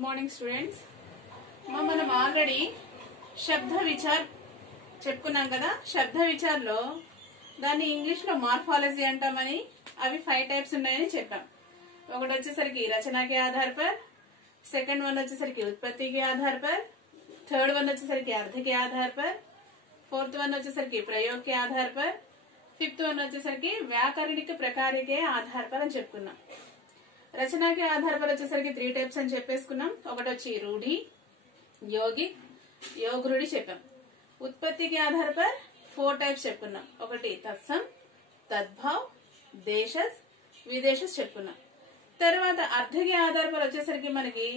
Good morning students. మనం already శబ్ద విచార్ చెప్పుకున్నాం కదా. శబ్ద విచార్లో దాన్ని ఇంగ్లీష్ లో మార్ఫాలజీ అంటామని, అవి 5 టైప్స్ ఉన్నాయని చెప్పాం. ఒకటి వచ్చేసరికి రచనా के आधार पर, सेकंड वन వచ్చేసరికి उत्पत्ति के आधार पर, थर्ड वन వచ్చేసరికి अर्थ के आधार पर, फोर्थ वन వచ్చేసరికి प्रयोग के आधार पर, फिफ्थ वन వచ్చేసరికి व्याकरणिक प्रकार के आधार पर అని చెప్పుకున్నాం. రచనాకి ఆధార पर వచ్చేసరికి 3 టైప్స్ అని చెప్పేసుకున్నాం. ఒకటి వచ్చి రూఢి, యోగిక్, योग रूढ़ी చెప్పాం. ఉత్పత్తికి ఆధార पर 4 టైప్స్ చెప్పుకున్నాం. ఒకటి తత్సం, తద్భావ్, దేశస్, విదేశస్ చెప్పుకున్నాం. తర్వాత అర్థకి ఆధార पर వచ్చేసరికి మనకి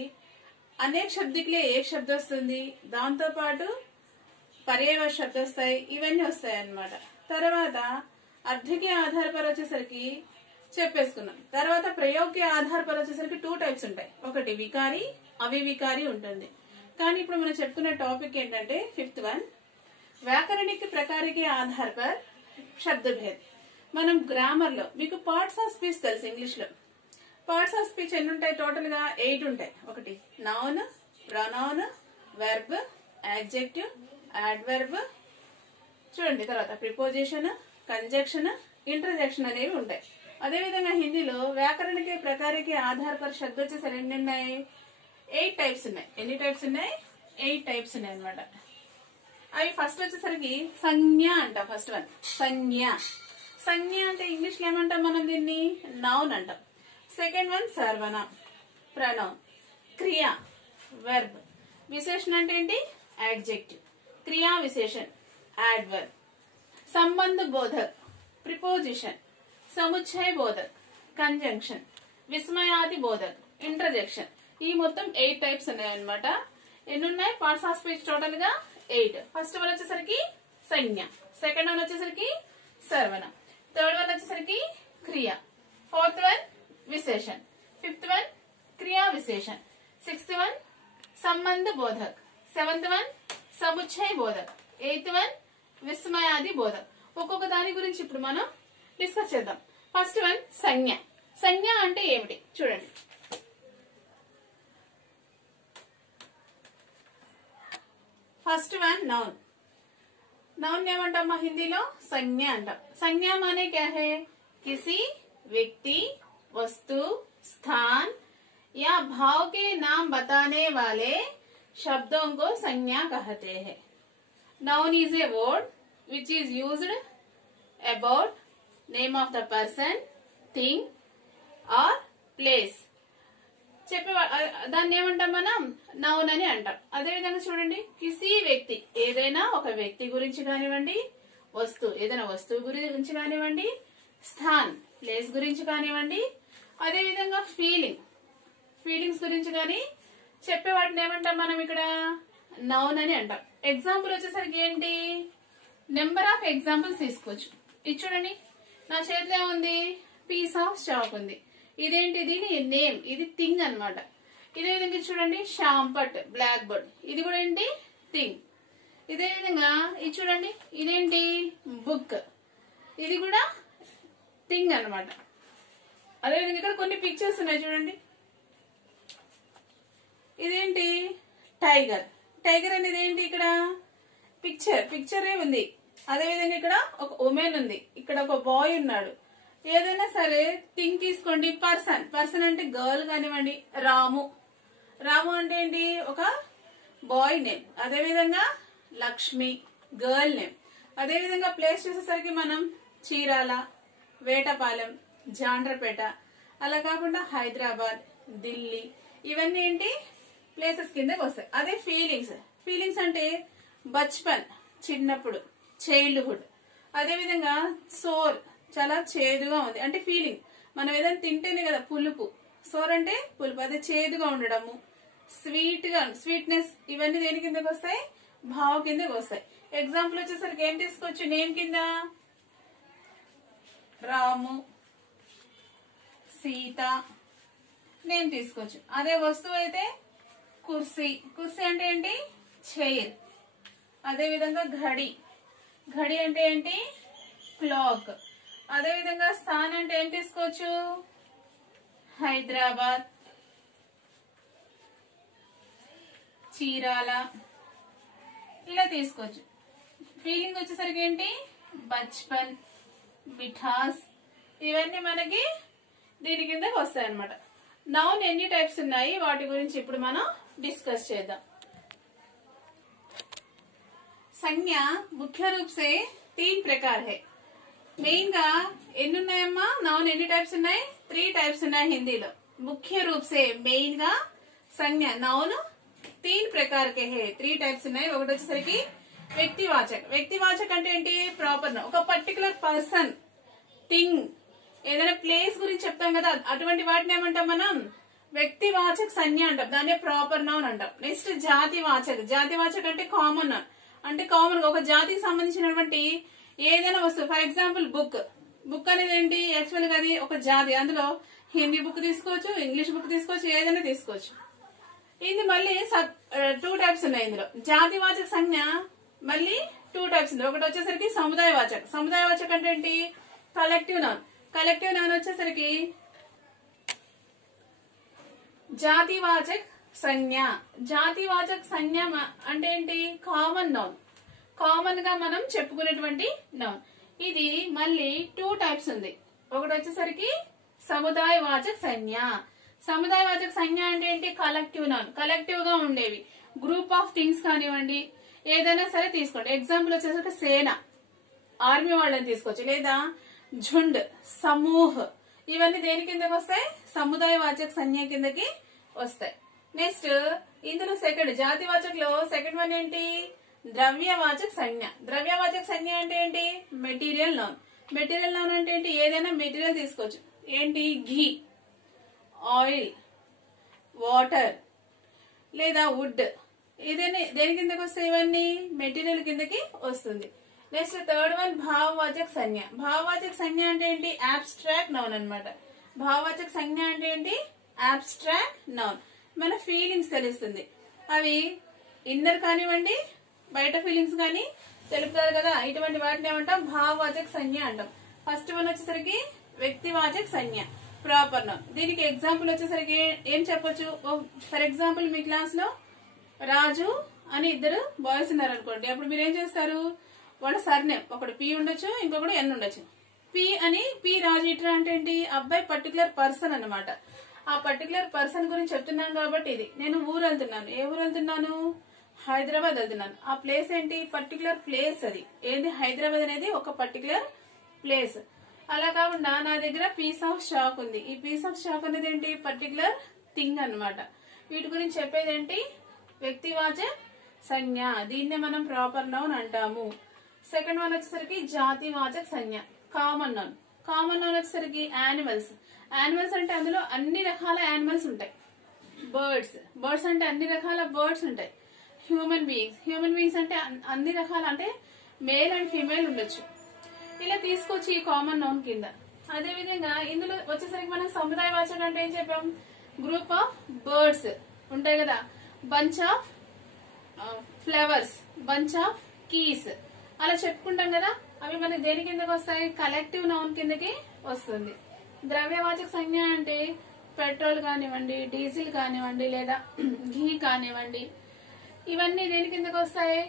అనేక శబ్దికులే ఏక శబ్ద వస్తుంది, దాంతో పాటు పర్యాయవాచక శబ్ద వస్తాయి, ఇవన్నీ వస్తాయి అన్నమాట. తర్వాత అర్థకి ఆధార पर వచ్చేసరికి చెప్పేసుకున్నాం. తర్వాత ప్రయోగ ఆధార पर వచ్చేసరికి 2 టైప్స్ ఉంటాయి. ఒకటి వికారి, అవివికారి ఉంటుంది. కానీ ఇప్పుడు మనం చెప్పుకునే టాపిక్ ఏంటంటే 5th వన్ వ్యాకరణిక ప్రకారికి ఆధార पर శబ్ద భేద్. మనం గ్రామర్ లో మీకు పార్ట్స్ ఆఫ్ స్పీచ్ తెలుసు. ఇంగ్లీష్ లో పార్ట్స్ ఆఫ్ స్పీచ్ ఎన్ని ఉంటాయి? టోటల్ గా 8 ఉంటాయి. ఒకటి noun, pronoun, verb, adjective, adverb చూడండి. తర్వాత ప్రిపోజిషన్, కంజంక్షన్, ఇంటర్జెక్షన్ అనేవి ఉంటాయి. అదే విధంగా హిందీలో వ్యాకరణకి ప్రకారికి ఆధార पर శబ్ద వచ్చేసరి ఎన్ని ఉన్నాయి? 8 టైప్స్ ఉన్నాయి. ఎన్ని టైప్స్ ఉన్నాయి? 8 టైప్స్ ఉన్నాయి అన్నమాట. అవి ఫస్ట్ వచ్చేసరికి సంజ్ఞ అంటాం. ఫస్ట్ వన్ సంజ్ఞ. సంజ్ఞ అంటే ఇంగ్లీష్ లో ఏమంటాం మనం? దీన్ని నౌన్ అంటాం. సెకండ్ వన్ సర్వనామ్, ప్రనౌన్. క్రియ, వెర్బ్. విశేషణ అంటే ఏంటి? యాడ్జెక్టివ్. క్రియా విశేషణ, యాడ్వర్బ్. సంబంధ బోధక్, ప్రిపోజిషన్. సముచ్చయ బోధక్, కంజంక్షన్. విస్మయాది బోధక్, ఇంటర్జెక్షన్. ఈ మొత్తం 8 టైప్స్ ఉన్నాయన్నమాట. ఎన్ని ఉన్నాయి? పార్ట్స్ ఆఫ్ స్పీచ్ టోటల్ గా 8. ఫస్ట్ వన్ వచ్చేసరికి సంజ్ఞ, సెకండ్ వన్ వచ్చేసరికి సర్వనామ్, థర్డ్ వన్ వచ్చేసరికి క్రియ, ఫోర్త్ వన్ విశేషణ, ఫిఫ్త్ వన్ క్రియా విశేషణ, సిక్స్త్ వన్ సంబంధ బోధక్, సెవెంత్ వన్ సముచ్చయ బోధక్, ఎయిత్ వన్ విస్మయాది బోధక్. ఒక్కొక్క దాని గురించి ఇప్పుడు మనం డిస్కస్ చేద్దాం. ఫస్ట్ వన్ సంజ్ఞ. సంజ్ఞ అంటే ఏమిటి చూడండి. First one noun. నౌన్ ఏమంటాం మా హిందీలో? సంజ్ఞ అంటాం. సంజ్ఞ माने क्या है? किसी व्यक्ति, वस्तु, स्थान या भाव के नाम बताने वाले शब्दों को संज्ञा कहते हैं. Noun is a word which is used about name of the person, thing or place. చెప్పే దాన్ని ఏమంటాం మనం? నౌన్ అని అంటాం. అదే విధంగా చూడండి, కిసి వ్యక్తి, ఏదైనా ఒక వ్యక్తి గురించి కానివ్వండి, వస్తువు, ఏదైనా వస్తువు గురించి కానివ్వండి, స్థాన్ ప్లేస్ గురించి కానివ్వండి, అదే విధంగా ఫీలింగ్స్ గురించి కానీ చెప్పే వాటిని ఏమంటాం మనం ఇక్కడ? నౌన్ అని అంటాం. ఎగ్జాంపుల్ వచ్చేసరికి ఏంటి? నెంబర్ ఆఫ్ ఎగ్జాంపుల్స్ తీసుకోవచ్చు. ఇది చూడండి, నా చేతిలో ఏముంది? పీస్ ఆఫ్ చాక్ ఉంది. ఇదేంటి? దీని నేమ్, ఇది థింగ్ అన్నమాట. ఇదే విధంగా చూడండి, షాంపట్, బ్లాక్ బోర్డ్, ఇది కూడా ఏంటి? థింగ్. ఇదే విధంగా ఇది చూడండి, ఇదేంటి? బుక్, ఇది కూడా థింగ్ అన్నమాట. అదే విధంగా ఇక్కడ కొన్ని పిక్చర్స్ ఉన్నాయి చూడండి. ఇదేంటి? టైగర్. టైగర్ అనేది ఏంటి? ఇక్కడ పిక్చరే ఉంది. అదే విధంగా ఇక్కడ ఒక ఉమెన్ ఉంది, ఇక్కడ ఒక బాయ్ ఉన్నాడు. ఏదైనా సరే థింగ్ తీసుకోండి. పర్సన్ అంటే గర్ల్ కానివ్వండి. రాము అంటే ఏంటి? ఒక బాయ్ నేమ్. అదే విధంగా లక్ష్మి గర్ల్ నేమ్. అదే విధంగా ప్లేస్ చూసేసరికి మనం చీరాల, వేటపాలెం, జాండ్రపేట, అలా కాకుండా హైదరాబాద్, ఢిల్లీ, ఇవన్నీ ఏంటి? ప్లేసెస్ కిందకి వస్తాయి. అదే ఫీలింగ్స్ అంటే బచ్పన్, చిన్నప్పుడు, చైల్డ్హుడ్. అదే విధంగా సోర్, చాలా చేదుగా ఉంది అంటే ఫీలింగ్. మనం ఏదైనా తింటేనే కదా పులుపు. సోర్ అంటే పులుపు, అదే చేదుగా ఉండడము, స్వీట్నెస్, ఇవన్నీ దేని కిందకి వస్తాయి? భావ కిందకి వస్తాయి. ఎగ్జాంపుల్ వచ్చేసరికి ఏం తీసుకోవచ్చు? నేమ్ కింద రాము, సీత నేమ్ తీసుకోవచ్చు. అదే వస్తువు అయితే కుర్సీ అంటే ఏంటి? చైర్. అదే విధంగా ఘడి అంటే ఏంటి? క్లాక్. అదే విధంగా స్థాన్ అంటే ఏం తీసుకోవచ్చు? హైదరాబాద్. చీరాల, ఇలా తీసుకోవచ్చు. ఫీలింగ్ వచ్చేసరికి ఏంటి, బచ్పన్, మిఠాస్, ఇవన్నీ మనకి దీని కిందకి వస్తాయి అన్నమాట. నౌన్ ఎన్ని టైప్స్ ఉన్నాయి వాటి గురించి ఇప్పుడు మనం డిస్కస్ చేద్దాం. संज्ञा मुख्य रूप से 3 प्रकार है. మెయిన్ గా ఎన్ని ఉన్నాయమ్మా, నౌన్ ఎన్ని టైప్స్ ఉన్నాయి, 3 టైప్స్ ఉన్నాయి హిందీలో. ముఖ్య రూప్ సే మెయిన్ గా సంజ్ఞ నౌన్ 3 प्रकार के है, 3 టైప్స్ ఉన్నాయి. ఒకటి వచ్చేసరికి వ్యక్తివాచక్. వ్యక్తివాచక్ అంటే ఏంటి, ప్రాపర్ నౌన్, ఒక పర్టికులర్ పర్సన్, థింగ్, ఏదైనా ప్లేస్ గురించి చెప్తాం కదా, అటువంటి వాటిని ఏమంటాం మనం, వ్యక్తివాచక్ సంజ్ఞ అంటాం, దాన్ని ప్రాపర్ నౌన్ అంటాం. నెక్స్ట్ జాతివాచక్. జాతివాచక్ అంటే కామన్ నౌన్, అంటే కామన్ గా ఒక జాతికి సంబంధించినటువంటి ఏదైనా వస్తువు. For example book. బుక్ అనేది ఏంటి, యాక్చువల్ గా అది ఒక జాతి. అందులో హిందీ బుక్ తీసుకోవచ్చు, ఇంగ్లీష్ బుక్ తీసుకోవచ్చు, ఏదైనా తీసుకోవచ్చు. ఇది మళ్ళీ 2 టైప్స్ ఉన్నాయి ఇందులో. జాతివాచక సంజ్ఞ మళ్ళీ 2 టైప్స్ ఉంది. ఒకటి వచ్చేసరికి సముదాయవాచక్. సముదాయవాచక్ అంటే ఏంటి, కలెక్టివ్ నౌన్. కలెక్టివ్ నౌన్ వచ్చేసరికి జాతివాచక్ సంజ్ఞ. జాతివాచక్ సంజ్ఞ అంటే ఏంటి, కామన్ నౌన్, కామన్ గా మనం చెప్పుకునేటువంటి నౌన్. ఇది మళ్ళీ 2 టైప్స్ ఉంది. ఒకటి వచ్చేసరికి సముదాయవాచక్ సంజ్ఞ. సముదాయవాచక్ సంజ్ఞ అంటే ఏంటి, కలెక్టివ్ నౌన్, కలెక్టివ్ గా ఉండేవి, గ్రూప్ ఆఫ్ థింగ్స్ కానివ్వండి, ఏదైనా సరే తీసుకోండి. ఎగ్జాంపుల్ వచ్చేసరికి సేన, ఆర్మీ వాళ్ళని తీసుకోవచ్చు, లేదా ఝుండ్, సమూహ్, ఇవన్నీ దేని కిందకి వస్తాయి, సముదాయవాచక్ సంజ్ఞ కిందకి వస్తాయి. నెక్స్ట్ ఇందులో సెకండ్ జాతివాచక్ లో సెకండ్ వన్ ఏంటి, ద్రవ్యవాచక సంజ్ఞ. ద్రవ్యవాచక సంజ్ఞ అంటే ఏంటి, మెటీరియల్ నౌన్. మెటీరియల్ నౌన్ అంటే ఏంటి, ఏదైనా మెటీరియల్ తీసుకోవచ్చు. ఏంటి, ఘీ, ఆయిల్, వాటర్, లేదా వుడ్, ఏదైనా దేని కిందకి వస్తాయి, ఇవన్నీ మెటీరియల్ కిందకి వస్తుంది. నెక్స్ట్ థర్డ్ వన్ భావవాచక సంజ్ఞ. భావవాచక సంజ్ఞ అంటే ఏంటి, అబ్స్ట్రాక్ట్ నౌన్ అన్నమాట. భావవాచక సంజ్ఞ అంటే ఏంటి, అబ్స్ట్రాక్ట్ నౌన్, మన ఫీలింగ్స్ తెలుస్తుంది. అవి ఇన్నర్ కానివ్వండి, బయట ఫీలింగ్స్ కానీ తెలుపుతారు కదా, ఇటువంటి వాటిని ఏమంటాం, భావవాచక సంజ్ఞ అంటాం. ఫస్ట్ వన్ వచ్చేసరికి వ్యక్తివాచక సంజ్ఞ, ప్రాపర్ నౌన్. దీనికి ఎగ్జాంపుల్ వచ్చేసరికి ఏం చెప్పొచ్చు, ఫర్ ఎగ్జాంపుల్ మీ క్లాస్ లో రాజు అని 2 బాయ్స్ ఉన్నారు అనుకోండి. అప్పుడు మీరు ఏం చేస్తారు, వాళ్ళ సర్నేమ్, ఒకటి పి ఉండొచ్చు, ఇంకొకటి ఎన్ ఉండొచ్చు. పి రాజు ఇట్రా అంటే ఏంటి, అబ్బాయి పర్టికులర్ పర్సన్ అన్నమాట. ఆ పర్టికులర్ పర్సన్ గురించి చెప్తున్నాను కాబట్టి ఇది. నేను ఊరు వెళ్తున్నాను, ఏ ఊరు వెళ్తున్నాను, హైదరాబాద్ వెళ్తున్నాను. ఆ ప్లేస్ ఏంటి, పర్టికులర్ ప్లేస్. అది ఏంటి, హైదరాబాద్ అనేది ఒక పర్టికులర్ ప్లేస్. అలా కాకుండా నా దగ్గర పీస్ ఆఫ్ షాక్ ఉంది. ఈ పీస్ ఆఫ్ షాక్ అనేది ఏంటి, పర్టికులర్ థింగ్ అన్నమాట. వీటి గురించి చెప్పేది ఏంటి, వ్యక్తివాచక సంజ్ఞ. దీన్నే మనం ప్రాపర్ నౌన్ అంటాము. సెకండ్ వన్ వచ్చేసరికి జాతివాచక సంజ్ఞ, కామన్ నౌన్. కామన్ నౌన్ వచ్చేసరికి యానిమల్స్. యానిమల్స్ అంటే అందులో అన్ని రకాల యానిమల్స్ ఉంటాయి. బర్డ్స్ అంటే అన్ని రకాల బర్డ్స్ ఉంటాయి. హ్యూమన్ బీయింగ్స్ అంటే అన్ని రకాల, అంటే మేల్ అండ్ ఫీమేల్ ఉండొచ్చు. ఇలా తీసుకొచ్చి ఈ కామన్ నౌన్ కింద. అదే విధంగా ఇందులో వచ్చేసరికి మనం సముదాయవాచకం అంటే ఏం చెప్పాం, గ్రూప్ ఆఫ్ బర్డ్స్ ఉంటాయి కదా, bunch of flowers, bunch of keys, అలా చెప్పుకుంటాం కదా. అవి మనకి దేని కిందకి వస్తాయి, కలెక్టివ్ నౌన్ కిందకి వస్తుంది. ద్రవ్యవాచక సంజ్ఞ అంటే పెట్రోల్ కానివ్వండి, డీజిల్ కానివ్వండి, లేదా ఘీ కానివ్వండి, ఇవన్నీ దేని కిందకి వస్తాయి,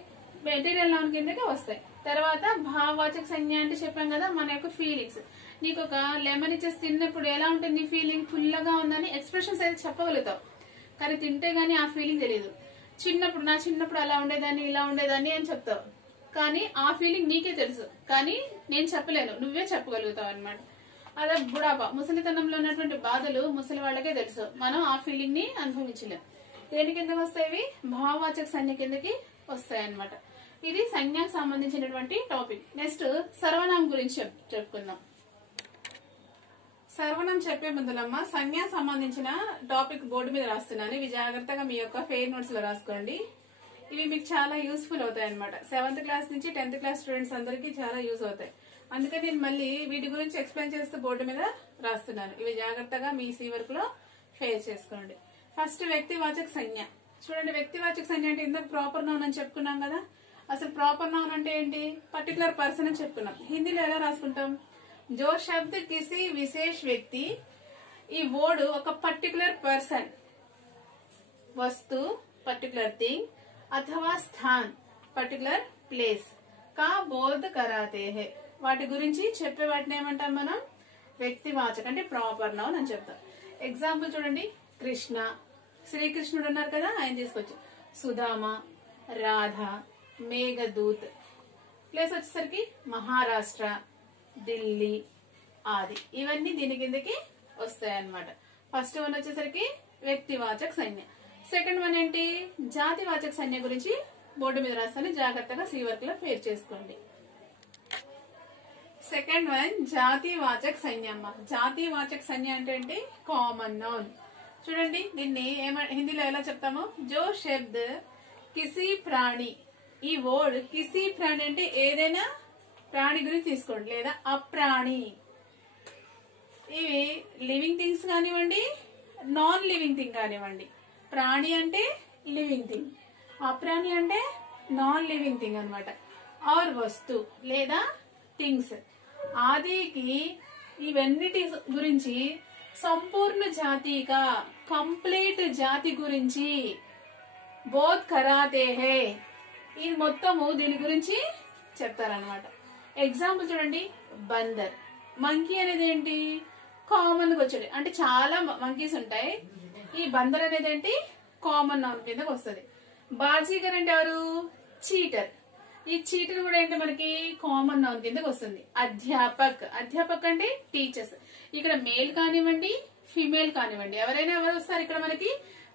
మెటీరియల్ నౌన్ కిందకి వస్తాయి. తర్వాత భావవాచక సంజ్ఞ అంటే చెప్పాం కదా, మన యొక్క ఫీలింగ్స్. నీకు ఒక లెమన్ ఇచ్చేసి తిన్నప్పుడు ఎలా ఉంటుంది ఫీలింగ్, ఫుల్గా ఉందని ఎక్స్ప్రెషన్స్ అయితే చెప్పగలుగుతావు, కానీ తింటే గానీ ఆ ఫీలింగ్ తెలియదు. నా చిన్నప్పుడు అలా ఉండేదాన్ని, ఇలా ఉండేదాన్ని అని చెప్తావు, కానీ ఆ ఫీలింగ్ నీకే తెలుసు, కానీ నేను చెప్పలేను, నువ్వే చెప్పగలుగుతావు అనమాట. అదే బుడాపా, ముసలితనంలో ఉన్నటువంటి బాధలు ముసలి వాళ్ళకే తెలుసు, మనం ఆ ఫీలింగ్ ని అనుభవించలేం. దేని కిందకి వస్తాయి, భావవాచక సంజ్ఞ కిందకి వస్తాయి అన్నమాట. ఇది సంజ్ఞకు సంబంధించినటువంటి టాపిక్. నెక్స్ట్ సర్వనామం గురించి చెప్పుకుందాం. సర్వనామం చెప్పే ముందులమ్మ సంజ్ఞ సంబంధించిన టాపిక్ బోర్డు మీద రాస్తున్నాను. ఇవి జాగ్రత్తగా మీ యొక్క ఫెయిర్ నోట్స్ లో రాసుకోండి. ఇవి మీకు చాలా యూస్ఫుల్ అవుతాయి అనమాట. 7th క్లాస్ నుంచి 10th క్లాస్ స్టూడెంట్స్ అందరికీ చాలా యూజ్ అవుతాయి. అందుకే నేను మళ్ళీ వీటి గురించి ఎక్స్ప్లెయిన్ చేస్తూ బోర్డు మీద రాస్తున్నాను. ఇవి జాగ్రత్తగా మీ సి వర్క్ లో ఫేర్ చేసుకోండి. ఫస్ట్ వ్యక్తివాచక సంజ్ఞ చూడండి. వ్యక్తివాచక సంజ్ఞ అంటే ఇందాక ప్రాపర్ నౌన్ అని చెప్పుకున్నాం కదా. అసలు ప్రాపర్ నౌన్ అంటే ఏంటి, పర్టికులర్ పర్సన్ అని చెప్పుకున్నాం. హిందీలో ఎలా రాసుకుంటాం, జో శబ్ద్ కిసి విశేష వ్యక్తి, ఈ వర్డ్ ఒక పర్టికులర్ పర్సన్, వస్తు पर्टिकुलर थिंग अथवा स्थान पर्टिकुलर ప్లేస్ కా బోధ్ కరాతే హే వాటి గురించి చెప్పే వాటిని ఏమంటాం మనం వ్యక్తివాచక అంటే ప్రాపర్ నౌన్ అని చెప్తాం. ఎగ్జాంపుల్ చూడండి, కృష్ణ శ్రీకృష్ణుడు ఉన్నారు కదా, ఆయన తీసుకొచ్చి సుధామ, రాధ, మేఘదూత్. ప్లేస్ వచ్చేసరికి మహారాష్ట్ర, ఢిల్లీ ఆది. ఇవన్నీ దీని కిందకి వస్తాయి అన్నమాట. ఫస్ట్ వన్ వచ్చేసరికి వ్యక్తివాచక సంజ్ఞ. సెకండ్ వన్ ఏంటి, జాతివాచక సంజ్ఞ గురించి బోర్డు మీద రాస్తాను, జాగ్రత్తగా సి వర్క్ లో పేరు చేసుకోండి. సెకండ్ వన్ జాతివాచక సంజ్ఞ అమ్మ. జాతివాచక సంజ్ఞ అంటే ఏంటి, కామన్ నౌన్. చూడండి దీన్ని హిందీలో ఎలా చెప్తాము, జో శబ్ద్ కిసి ప్రాణి. ఈ వర్డ్ కిసి ప్రాణి అంటే ఏదైనా ప్రాణి గురించి తీసుకోండి, లేదా అప్రాణి. ఇవి లివింగ్ థింగ్స్ కానివ్వండి, నాన్ లివింగ్ థింగ్ కానివ్వండి. ప్రాణి అంటే లివింగ్ థింగ్, అప్రాణి అంటే నాన్ లివింగ్ థింగ్ అనమాట. ఆర్ వస్తు లేదా థింగ్స్. ఆదికి ఇవన్నిటి గురించి సంపూర్ణ జాతిగా కంప్లీట్ జాతి గురించి బోధ్ కరాతే హే, ఇది మొత్తము దీని గురించి చెప్తారనమాట. ఎగ్జాంపుల్ చూడండి, బందర్. మంకీ అనేది ఏంటి, కామన్ గా వచ్చాడు అంటే చాలా మంకీస్ ఉంటాయి. ఈ బందర్ అనేది ఏంటి, కామన్ నౌన్ కిందకి వస్తుంది. బాజీగర్ అంటే ఎవరు, చీటర్. ఈ చీటర్ కూడా ఏంటి మనకి కామన్ నౌన్ కిందకి వస్తుంది. అధ్యాపక్, అధ్యాపక్ అంటే టీచర్స్. ఇక్కడ మేల్ కానివ్వండి, ఫీమేల్ కానివ్వండి, ఎవరైనా ఎవరు వస్తారు ఇక్కడ మనకి.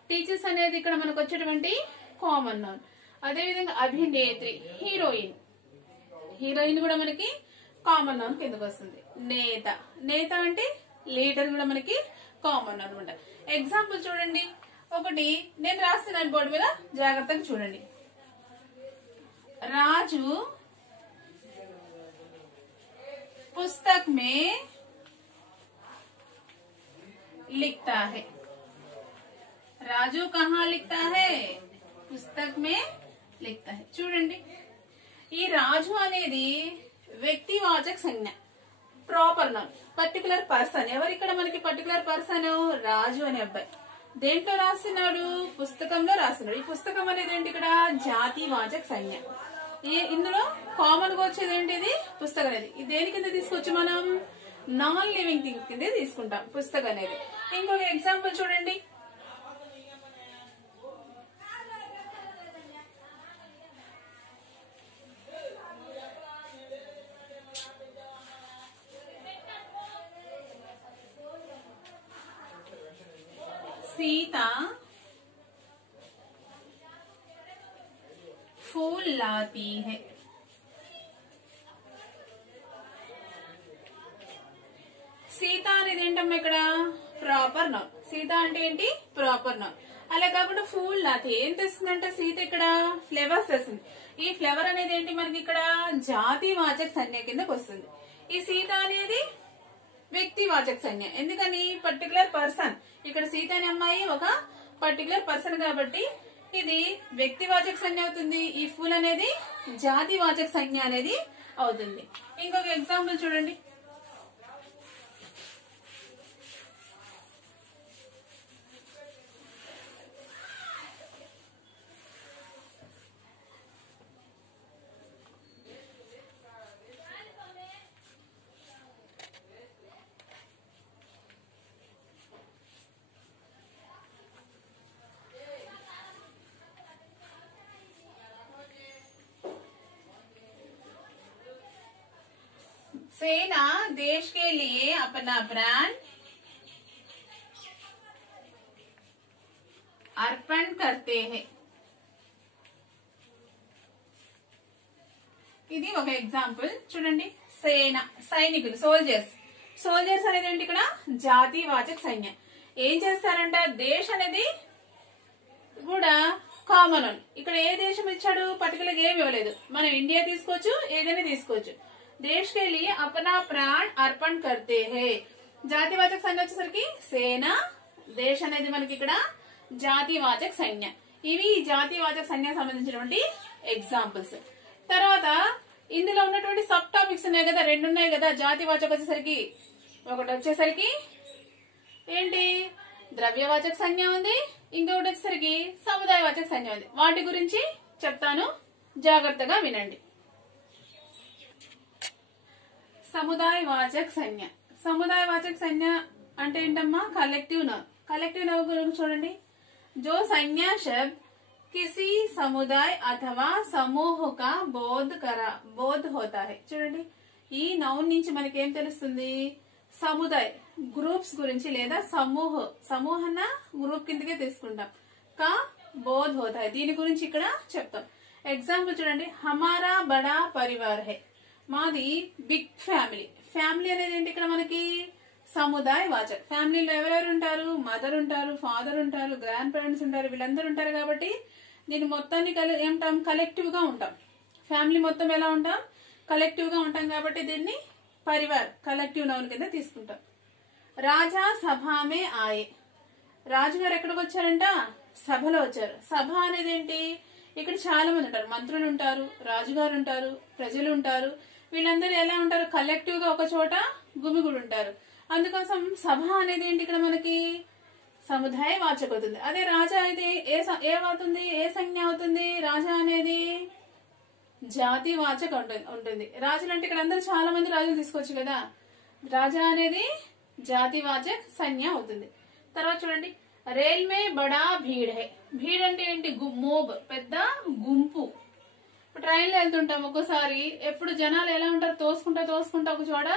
టీచర్స్ అనేది ఇక్కడ మనకు వచ్చేటువంటి కామన్ నౌన్. అదేవిధంగా అభినేత్రి, హీరోయిన్. హీరోయిన్ కూడా మనకి కామన్ నౌన్ కిందకి వస్తుంది. నేత, నేత అంటే లీడర్ కూడా మనకి కామన్ నౌన్ అనమాట. ఎగ్జాంపుల్ చూడండి, ఒకటి నేను రాస్తున్నాను బోర్డు మీద, జాగ్రత్తగా చూడండి. రాజు पुस्तक में लिखता है. राजू कहाँ लिखता है, पुस्तक में लिखता है. చూడండి, ఈ రాజు అనేది వ్యక్తివాచక సంజ్ఞ, ప్రాపర్ నౌన్, పర్టికులర్ పర్సన్. ఎవరు ఇక్కడ మనకి పర్టికులర్ పర్సన్, రాజు అనే అబ్బాయి. దేంట్లో రాస్తున్నాడు, పుస్తకంలో రాస్తున్నాడు. ఈ పుస్తకం అనేది ఏంటి ఇక్కడ జాతివాచక సంజ్ఞ. ఇందులో కామన్ గా వచ్చేది ఏంటి, ఇది పుస్తకం అనేది. ఇది దేని కింద తీసుకొచ్చి మనం నాన్ లివింగ్ థింగ్స్ కింద తీసుకుంటాం పుస్తకం అనేది. ఇంకొక ఎగ్జాంపుల్ చూడండి, సీత फूल लाती है. సీత అనేది ఏంటమ్మా ఇక్కడ ప్రాపర్ నౌన్. సీత అంటే ఏంటి, ప్రాపర్ నౌన్. అలా కాకుండా ఫూల్ లాతి ఏం తెస్తుందంటే సీత ఇక్కడ ఫ్లేవర్స్ తెస్తుంది. ఈ ఫ్లేవర్ అనేది ఏంటి మనకి ఇక్కడ జాతివాచక సంజ్ఞ కిందకి వస్తుంది. ఈ సీత అనేది వ్యక్తివాచక సంజ్ఞ. ఎందుకని, పర్టికులర్ పర్సన్. ఇక్కడ సీత అనే అమ్మాయి ఒక పర్టికులర్ పర్సన్ కాబట్టి ఇది వ్యక్తివాచక సంజ్ఞ అవుతుంది. ఈ ఫుల్ అనేది జాతివాచక సంజ్ఞ అనేది అవుతుంది. ఇంకొక ఎగ్జాంపుల్ చూడండి, सेना देश के लिए अपना प्राण अर्पण करते हैं. ఇది ఒక ఎగ్జాంపుల్ చూడండి. సేన సైనికులు, సోల్జర్స్. సోల్జర్స్ అనేది ఏంటి ఇక్కడ జాతివాచక సంజ్ఞ. ఏం చేస్తారంట, దేశ్ అనేది కూడా కామన్. ఇక్కడ ఏ దేశం ఇచ్చాడు, పర్టికులర్ గా ఏమి ఇవ్వలేదు. మనం ఇండియా తీసుకోవచ్చు, ఏదైనా తీసుకోవచ్చు. देश के लिए अपना प्राण अर्पण करते हैं. జాతివాచక సంజ్ఞ వచ్చేసరికి సేన, దేశ్ అనేది మనకి ఇక్కడ జాతివాచక సంజ్ఞ. ఇవి జాతివాచక సంజ్ఞకు సంబంధించినటువంటి ఎగ్జాంపుల్స్. తర్వాత ఇందులో ఉన్నటువంటి సబ్ టాపిక్స్ ఉన్నాయి కదా, రెండు ఉన్నాయి కదా. జాతివాచక వచ్చేసరికి ఒకటి వచ్చేసరికి ఏంటి, ద్రవ్యవాచక సంజ్ఞ ఉంది, ఇంకొకటి వచ్చేసరికి సముదాయవాచక సంజ్ఞ ఉంది. వాటి గురించి చెప్తాను, జాగ్రత్తగా వినండి. సముదాయవాచక సంజ్ఞ. సముదాయవాచక సంజ్ఞ అంటే ఏంటమ్మా? Collective noun. కలెక్టివ్ నౌన్ గురించి చూడండి. जो संज्ञा शब्द किसी समुदाय अथवा समूह का बोध होता है. చూడండి, ఈ నౌన్ నుంచి మనకేం తెలుస్తుంది? సముదాయ గ్రూప్స్ గురించి లేదా సమూహన గ్రూప్ కిందకే తీసుకుంటాం. కా బోధ్ హోతా హై, దీని గురించి ఇక్కడ చెప్తాం. ఎగ్జాంపుల్ చూడండి, హమారా బడా పరివార్ హై, మాది బిగ్ ఫ్యామిలీ. ఫ్యామిలీ అనేది ఏంటి ఇక్కడ మనకి? సముదాయ వాచక్. ఫ్యామిలీలో ఎవరెవరు ఉంటారు? మదర్ ఉంటారు, ఫాదర్ ఉంటారు, గ్రాండ్ పేరెంట్స్ ఉంటారు, వీళ్ళందరూ ఉంటారు. కాబట్టి దీని మొత్తాన్ని ఏమంటాం? కలెక్టివ్ గా ఉంటాం. ఫ్యామిలీ మొత్తం ఎలా ఉంటాం? కలెక్టివ్ గా ఉంటాం. కాబట్టి దీన్ని పరివార్ కలెక్టివ్ నౌన్ కింద తీసుకుంటాం. రాజా సభామే ఆయే, రాజుగారు ఎక్కడికి వచ్చారంట? సభలో వచ్చారు. సభ అనేది ఏంటి? ఇక్కడ చాలా మంది ఉంటారు, మంత్రులు ఉంటారు, రాజుగారు ఉంటారు, ప్రజలు ఉంటారు. వీళ్ళందరూ ఎలా ఉంటారు? కలెక్టివ్ గా ఒక చోట గుమిగుడు ఉంటారు. అందుకోసం సభ అనేది ఏంటి ఇక్కడ మనకి? సముదాయ వాచక అవుతుంది. అదే రాజా అయితే ఏ అవుతుంది? ఏ సంజ్ఞ అవుతుంది? రాజా అనేది జాతి వాచక ఉంటుంది. రాజులు అంటే ఇక్కడ అందరూ చాలా మంది రాజులు తీసుకోవచ్చు కదా. రాజా అనేది జాతి వాచక సంజ్ఞ అవుతుంది. తర్వాత చూడండి, రైల్ మే బడా భీడ్ హై. భీడ్ అంటే ఏంటి? మోబ్, పెద్ద గుంపు. ట్రైన్ లో వెళ్తుంటాం ఒక్కోసారి, ఎప్పుడు జనాలు ఎలా ఉంటారు? తోసుకుంటా ఒక చోట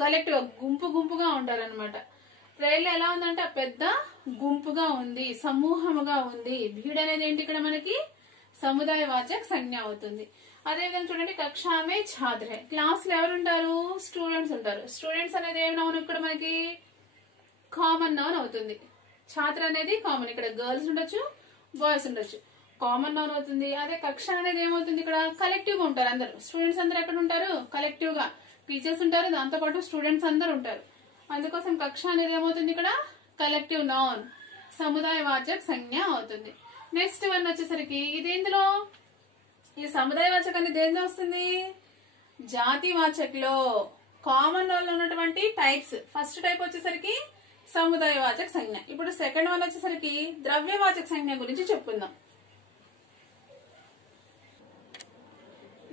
కలెక్టివ్ గుంపుగా ఉంటారు అనమాట. రైలు ఎలా ఉందంటే పెద్ద గుంపుగా ఉంది, సమూహముగా ఉంది. భీడ్ అనేది ఏంటి ఇక్కడ మనకి? సముదాయ వాచక సంజ్ఞ అవుతుంది. అదేవిధంగా చూడండి, కక్షామే ఛాత్ర, క్లాస్ లో ఎవరు ఉంటారు? స్టూడెంట్స్ ఉంటారు. స్టూడెంట్స్ అనేది ఏం నౌన్ ఇక్కడ మనకి? కామన్ నౌన్ అవుతుంది. ఛాత్ర అనేది కామన్, ఇక్కడ గర్ల్స్ ఉండొచ్చు, బాయ్స్ ఉండొచ్చు, కామన్ నౌన్ అవుతుంది. అదే కక్ష అనేది ఏమవుతుంది? ఇక్కడ కలెక్టివ్ గా ఉంటారు అందరు. స్టూడెంట్స్ అందరు ఎక్కడ ఉంటారు? కలెక్టివ్ గా. టీచర్స్ ఉంటారు, దాంతో పాటు స్టూడెంట్స్ అందరు ఉంటారు. అందుకోసం కక్ష అనేది ఏమవుతుంది? ఇక్కడ కలెక్టివ్ నౌన్, సముదాయ వాచక సంజ్ఞ అవుతుంది. నెక్స్ట్ వన్ వచ్చేసరికి ఇదేందులో? ఈ సముదాయ వాచక అనేది దేంట్లో వస్తుంది? జాతి వాచక్ లో. కామన్ నౌన్ లో ఉన్నటువంటి టైప్స్. ఫస్ట్ టైప్ వచ్చేసరికి సముదాయ వాచక సంజ్ఞ. ఇప్పుడు సెకండ్ వన్ వచ్చేసరికి ద్రవ్యవాచక సంజ్ఞ గురించి చెప్పుకుందాం.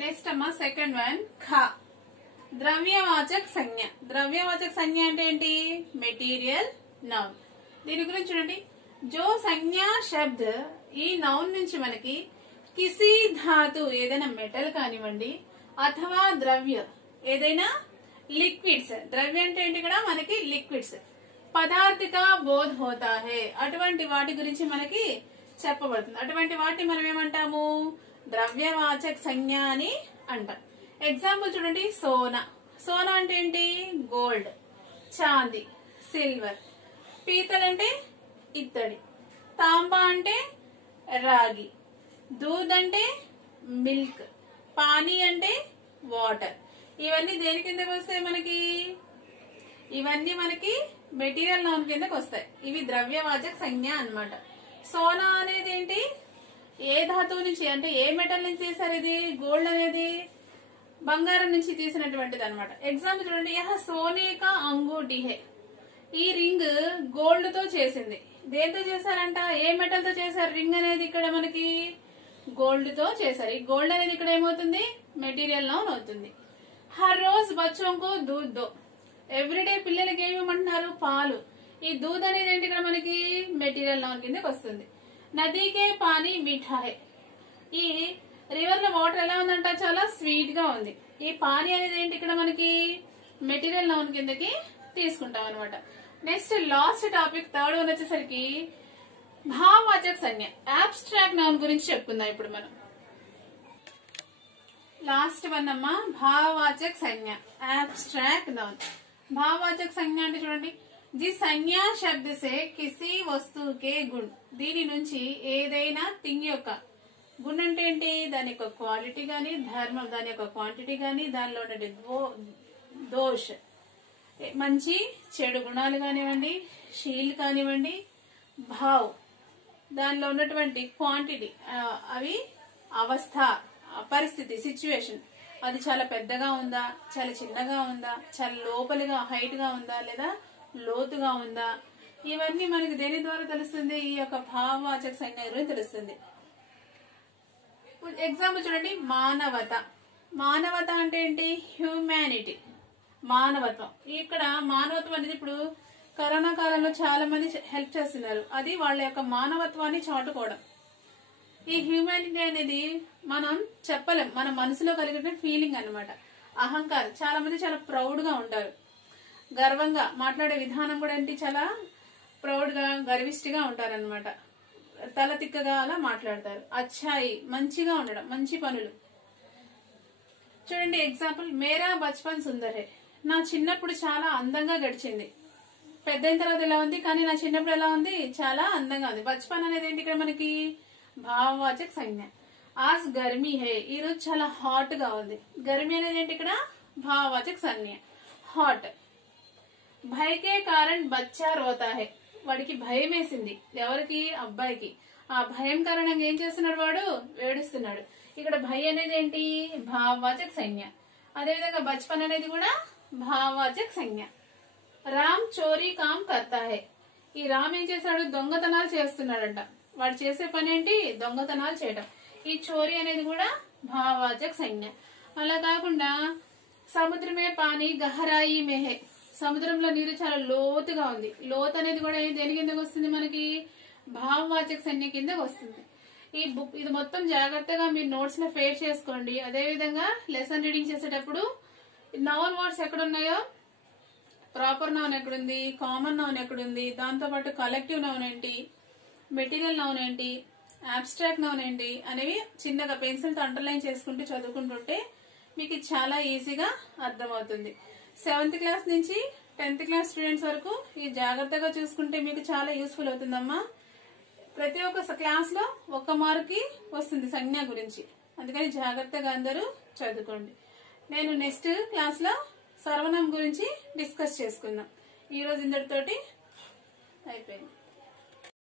నెక్స్ట్ అమ్మా సెకండ్ వన్ ఖా, ద్రవ్యవాచక సంజ్ఞ. ద్రవ్యవాచక సంజ్ఞ అంటే ఏంటి? Material noun. దీని గురించి చూడండి, జో సంజ్ఞా శబ్ద, ఈ నౌన్ నుంచి మనకి కిసి ధాతు, ఏదైనా మెటల్ కానివ్వండి, అథవా ద్రవ్య, ఏదైనా లిక్విడ్స్. ద్రవ్య అంటే ఏంటి? ఇక్కడ మనకి లిక్విడ్స్. పదార్థిక బోధ్ హోతా హే, అటువంటి వాటి గురించి మనకి చెప్పబడుతుంది. అటువంటి వాటిని మనం ఏమంటాము? ద్రవ్యవాచక సంజ్ఞ అని అంటాం. ఎగ్జాంపుల్ చూడండి, సోనా. సోనా అంటే ఏంటి? గోల్డ్. చాంది, సిల్వర్. పీతల్ అంటే ఇత్తడి. తాంబా అంటే రాగి. దూద్ అంటే మిల్క్. పానీ అంటే వాటర్. ఇవన్నీ దేని కిందకి వస్తాయి మనకి? ఇవన్నీ మనకి మెటీరియల్ నౌన్ కిందకి వస్తాయి. ఇవి ద్రవ్యవాచక సంజ్ఞ అన్నమాట. సోనా అనేది ఏంటి? ఏ ధాతువు నుంచి అంటే ఏ మెటల్ నుంచి తీసారు? ఇది గోల్డ్ అనేది బంగారం నుంచి తీసినటువంటిది అనమాట. ఎగ్జాంపుల్ చూడండి, యహ సోనే కా అంగూఠీ హై, ఈ రింగ్ గోల్డ్ తో చేసింది. దేంతో చేశారంట? ఏ మెటల్ తో చేశారు? రింగ్ అనేది ఇక్కడ మనకి గోల్డ్ తో చేశారు. ఈ గోల్డ్ అనేది ఇక్కడ ఏమవుతుంది? మెటీరియల్ నౌన్ అవుతుంది. హర్ రోజ్ బచ్చోంకో దూద్ దో, ఎవ్రీడే పిల్లలకి ఏమి ఇవ్వమంటున్నారు? పాలు. ఈ దూద్ అనేది ఏంటి ఇక్కడ మనకి? మెటీరియల్ నౌన్ కిందకి వస్తుంది. నదీకే పానీ మీఠా హై, ఈ రివర్ లో వాటర్ ఎలా ఉందంట? చాలా స్వీట్ గా ఉంది. ఈ పానీ అనేది ఏంటి ఇక్కడ మనకి? మెటీరియల్ నౌన్ కిందకి తీసుకుంటాం అనమాట. Next last topic third one వచ్చేసరికి భావవాచక సంజ్ఞ, అబ్స్ట్రాక్ట్ నౌన్ గురించి చెప్పుకుందాం ఇప్పుడు మనం. లాస్ట్ వన్ అమ్మా భావవాచక సంజ్ఞ, అబ్స్ట్రాక్ట్ నౌన్. భావవాచక సంజ్ఞ అంటే చూడండి, జి సంజ్ఞా శబ్ద సే కిసి వస్తువుకే గుణ్, దీని నుంచి ఏదైనా థింగ్ యొక్క గుణ్ అంటే ఏంటి? దాని యొక్క క్వాలిటీ గాని, ధర్మం, దాని యొక్క క్వాంటిటీ గాని, దానిలో ఉండే దోష్, మంచి చెడు గుణాలు కానివ్వండి, శీల్ కానివ్వండి, భావ్, దానిలో ఉన్నటువంటి క్వాంటిటీ, అవి అవస్థ, పరిస్థితి, సిచ్యువేషన్, అది చాలా పెద్దగా ఉందా, చాలా చిన్నగా ఉందా, చాలా లోపలిగా హైట్ గా ఉందా, లేదా లోతుగా ఉందా, ఇవన్నీ మనకి దేని ద్వారా తెలుస్తుంది? ఈ యొక్క భావవాచక సంజ్ఞ గురించి తెలుస్తుంది. ఎగ్జాంపుల్ చూడండి, మానవత. మానవత అంటే ఏంటి? హ్యూమానిటీ, మానవత్వం. ఇక్కడ మానవత్వం అనేది ఇప్పుడు కరోనా కాలంలో చాలా మంది హెల్ప్ చేస్తున్నారు. అది వాళ్ళ యొక్క మానవత్వాన్ని చాటుకోవడం. ఈ హ్యూమానిటీ అనేది మనం చెప్పలేం, మన మనసులో కలిగిన ఫీలింగ్ అన్నమాట. అహంకారం, చాలా మంది చాలా ప్రౌడ్ గా ఉంటారు, గర్వంగా మాట్లాడే విధానం కూడా ఏంటి, చాలా ప్రౌడ్ గా గర్విష్టిగా ఉంటారన్నమాట. తల తిక్కగా అలా మాట్లాడతారు. అచ్చాయి, మంచిగా ఉండడం, మంచి పనులు. చూడండి ఎగ్జాంపుల్, మేరా బచ్పన్ సుందర్ హై. నా చిన్నప్పుడు చాలా అందంగా గడిచింది. పెద్దయిన తర్వాత ఎలా ఉంది, కానీ నా చిన్నప్పుడు ఎలా ఉంది, చాలా అందంగా ఉంది. బచ్పన్ అనేది ఏంటి ఇక్కడ మనకి? భావవాచక సంజ్ఞ. ఆజ్ గర్మీ హై, ఈ రోజు చాలా హాట్ గా ఉంది. గర్మీ అనేది ఏంటి ఇక్కడ? భావవాచక సంజ్ఞ, హాట్. భయకే కారణ్ బచ్చా రోతా హై, వాడికి భయం వేసింది. ఎవరికి? అబ్బాయికి. ఆ భయం కారణంగా ఏం చేస్తున్నాడు? వాడు ఏడుస్తున్నాడు. ఇక్కడ భయం అనేది ఏంటి? భావవాచక సంజ్ఞ. అదేవిధంగా బచ్పన్ అనేది కూడా భావవాచక సంజ్ఞ. రామ్ చోరీ కామ్ కర్తా హై, ఈ రామ్ ఏం చేశాడు? దొంగతనాలు చేస్తున్నాడంట. వాడు చేసే పని ఏంటి? దొంగతనాలు చేయడం. ఈ చోరీ అనేది కూడా భావవాచక సంజ్ఞ. అలా కాకుండా సముద్రమే పానీ గహరాయి మే హై, సముద్రంలో నీరు చాలా లోతుగా ఉంది. లోతు అనేది కూడా దేని కిందకి వస్తుంది మనకి? భావవాచక సంజ్ఞ కిందకి వస్తుంది. ఈ బుక్ ఇది మొత్తం జాగ్రత్తగా మీరు నోట్స్ లో ఫేర్ చేసుకోండి. అదే విధంగా లెసన్ రీడింగ్ చేసేటప్పుడు నౌన్ వర్డ్స్ ఎక్కడున్నాయో, ప్రాపర్ నౌన్ ఎక్కడుంది, కామన్ నౌన్ ఎక్కడుంది, దాంతో పాటు కలెక్టివ్ నౌన్ ఏంటి, మెటీరియల్ నౌన్ ఏంటి, అబ్స్ట్రాక్ట్ నౌన్ ఏంటి అనేవి చిన్నగా పెన్సిల్ తో అండర్లైన్ చేసుకుంటూ చదువుకుంటుంటే మీకు చాలా ఈజీగా అర్థమవుతుంది. 7th క్లాస్ నుంచి 10th క్లాస్ స్టూడెంట్స్ వరకు ఈ జాగ్రత్తగా చూసుకుంటే మీకు చాలా యూస్ఫుల్ అవుతుందమ్మా. ప్రతి ఒక్క క్లాస్ లో 1 మార్క్ వస్తుంది సంజ్ఞ గురించి. అందుకని జాగ్రత్తగా అందరూ చదువుకోండి. నేను నెక్స్ట్ క్లాస్ లో సర్వనామం గురించి డిస్కస్ చేసుకుందాం. ఈ రోజు ఇంతటితోటి అయిపోయింది.